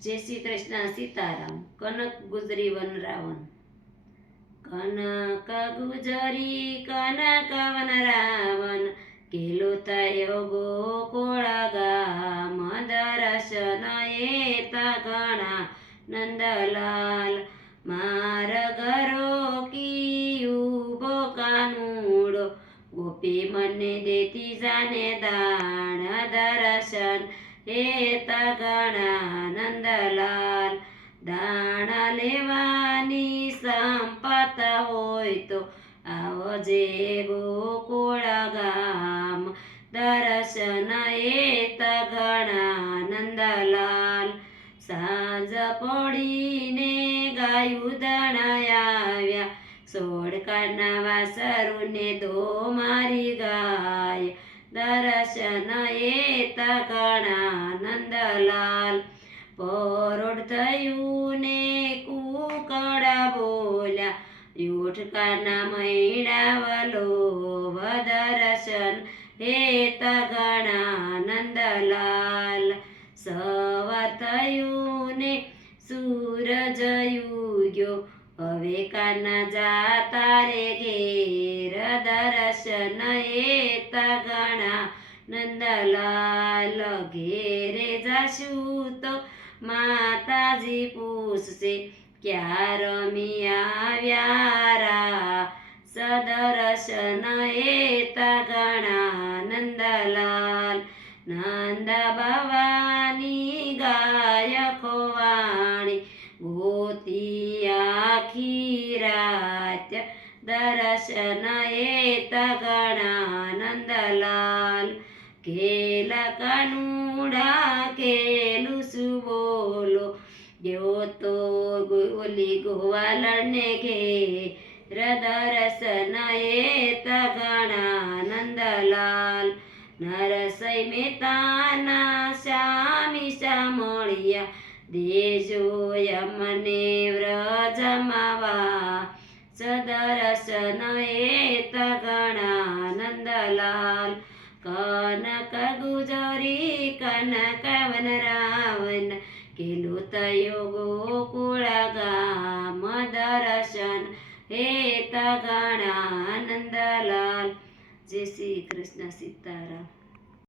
जय श्री कृष्ण सीताराम। कनक गुजरी वन रावण। कनक गुजरी कनक वन रावण, केलो तयो गोकुळ गाम। दर्शन येता घणा नंदलाल, मार्ग रोकी उभो कानुडो। गोपी मने देती जाने दान, दर्शन येता घणा नंदलाल। दाण लेવાની સંપત હોય તો આવજે ગોકુળ ગામ। દર્શન એતા ઘણા નંદલાલ। સાંજ પડીને ગાયું દણાવ્યા, સોડકાના વાસરુને દો મારી ગાય। દર્શન એતા ઘણા નંદલાલ। પરોઢ થયું ને કુકડા બોલ્યા, યુઠકાના મૈડા વલોવ। દર્શન હેતા ઘણા નંદલાલ। સવાર થયું ને સૂરજ ઉગ્યો, હવે કાના જાતા રે ઘેર। દર્શન હેતા ઘણા નંદલાલ। ઘેરે જાશું તો માતાજી પૂછશે, ક્યાં રમી આવ્યા રા। સદર્શન એતા ઘણા નંદલાલ। નંદ ભવાની ગાય ખોવાણી, ગોતી આખી રાત। દર્શન એતા ઘણા નંદલાલ। કેલા કાનુડા કેલું શું બોલો, ગયો તો ઓલી ગોવાલને ઘેર। દર્શન એતા ઘણા નંદલાલ। નરસઈ મહેતાના શ્યામી શામળિયા, દેજો યમને વ્રજમાવા। સદર્શન એતા ઘણા નંદલાલ। કનક ગુજરી કનક વન રાવણ, કેલો તયો ગોકુળ ગામ। દર્શન હેતા ઘણા નંદલાલ। જય શ્રી કૃષ્ણ સીતારામ।